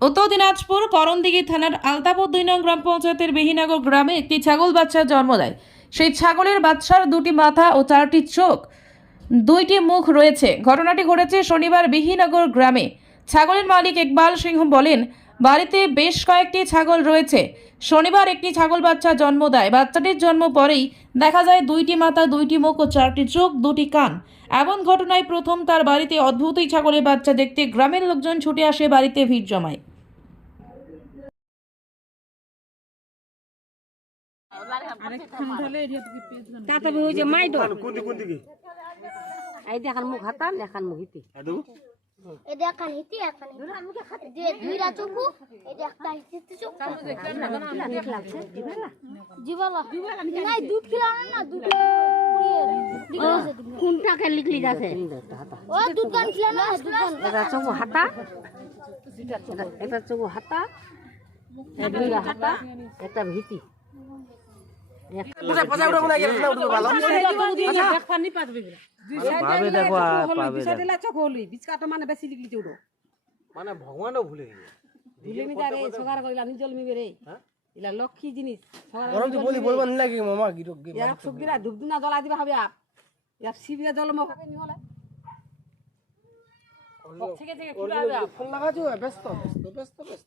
উত্তর দিনাজপুর করণদিঘি থানার আলতাপুর দুই নং গ্রাম পঞ্চায়েতের বেহিনগর গ্রামে একটি ছাগল বাচ্চার জন্ম দেয়। সেই ছাগলের বাচ্চার দুটি মাথা ও চারটি চোখ, দুইটি মুখ রয়েছে। ঘটনাটি ঘটেছে শনিবার বিহিনগর গ্রামে। ছাগলের মালিক ইকবাল সিংহ বলেন, বাড়িতে বেশ কয়েকটি ছাগল রয়েছে। শনিবার একটি ছাগল বাচ্চা জন্ম দেয়। বাচ্চাটির জন্ম পরেই দেখা যায় দুইটি মাথা, দুইটি মুখ ও চারটি চোখ, দুটি কান। এমন ঘটনায় প্রথম তার বাড়িতে অদ্ভুত ছাগলের বাচ্চা দেখতে গ্রামের লোকজন ছুটে আসে বাড়িতে ভিড় জমায়। ওই যে এই দেখান মুখ হাতান দেখান মুখ হিতে। আদু এটা এখানে হিতি এখানে যে দুইটা চকু এটা একটা হিতি চকু জিবালা নাই দুধ খিলানো না দুধ কোনটাকে লিখলি আছে ও দুধ গান খিলানো দুধ গান এটা চকু হাতা। এটা- এটা চকু হাতা। এটা দুইটা হাতা। একটা ভিতি পাবে দেখো। মানে ভগবানও ভুলে গেছে। লক্ষ্মী জিনিস গরম তো বলি বলবেন নাকি মামা গিরো এক সুখ দিলা ধূপ দিনা জ্বলা দিবা হবে আপ। এক শিবিরে জল মুখ ফোন লাগাছো ব্যস্ত ব্যস্ত ব্যস্ত ব্যস্ত।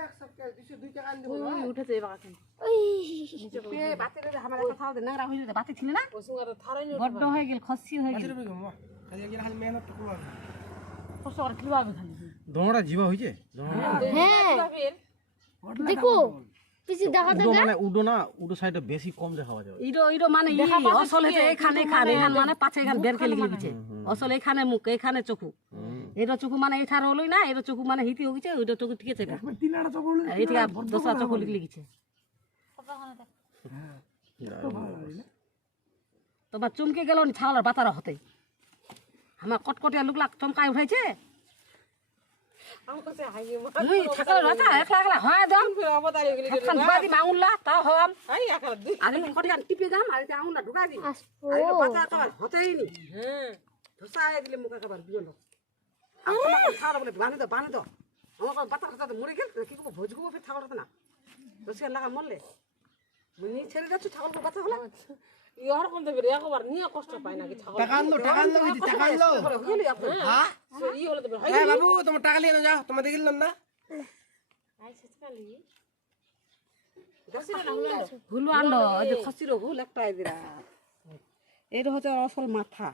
বড্ড হয়ে গেল খসি হয়ে গেল। দমড়া জিবা হইছে? হ্যাঁ দেখো পিছি দেখা মানে উডো না উডো সাইডে বেশি কম দেখা যায় ইরো ইরো মানে এখানে মানে পাছে এখানে বেরকে লিখে দিছে। অসল এখানে মুখ এখানে চোখু। এরো চোখু মানে এঠার হলোই না এরো চোখু মানে হিতি হয়ে গেছে ওইটা চোখু ঠিক আছে এটা দশটা চোখু লিখে লিখেছে। তোমার চমকে গেল নি ছাগলের বাতারা হতে। আমার কটকটিয়া লুকলা চমকায় উঠাইছে। হয় এটা ঢুকা এটা বাতা খাবার হতেই নি। ধসায় দিলে মুখে খাবার দুজন ছাগল বলে বানে দাও বানে দাও। আমার বাতা খাতা মরে গেল। কি করব ভোজ করব ফের ছাগল হতো না। রসিয়া লাগা মরলে। নিয়ে ছেড়ে যাচ্ছ ছাগল বাচ্চা হলো টাকা আনলো টাকা আনলো বুঝি, টাকা আনলো হ্যাঁ? হ্যাঁ বাবু তোমার টাকা নিয়ে যাও তোমার দেখলাম না। হুলু। আনলো ওই যে খসিরো হুল একটা এদিরা এইটা হচ্ছে আসল মাথা।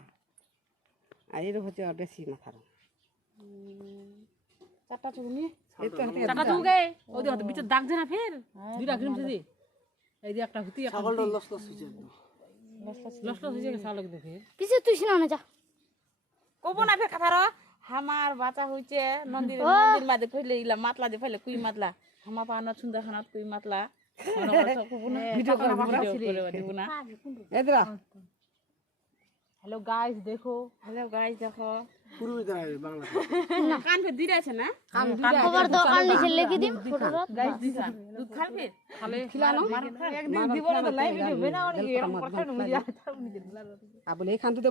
আর এইটা হচ্ছে বেশি মাথার চারটা চুল নিয়ে চারটা চুল গে ওই যে ভিতর দাগ না ফের? দুইটা ক্রিম দিদি। এই যে একটা হুতি একটা ছাগলটা লস লস হয়েছে একদম। লস্ট হয়ে গেছে দেখে। পিছি তুই শোনা যা। কব না ফের কথার হামার বাচ্চা হইছে নন্দীর নন্দীর মাঝে ফেলে ইলা মাতলা ফেলে কুই মাতলা। হামা পানা সুন্দর খানাত কুই মাতলা। ভিডিও করে দিব না। এদিরা হ্যালো গাইস দেখো। হ্যালো গাইস দেখো। পুরোই দাঁড়াবে বাংলা কান ফের দিরা আছে না? খবর দোকান নিচে লিখে দিম ফটোটা। গাইস দিছা। দুধ খাবে খালে খিলানো একদিন দিব না তো লাইভ ভিডিও বানাও নাকি এরকম কথা নুই যা আর বলে এখান থেকে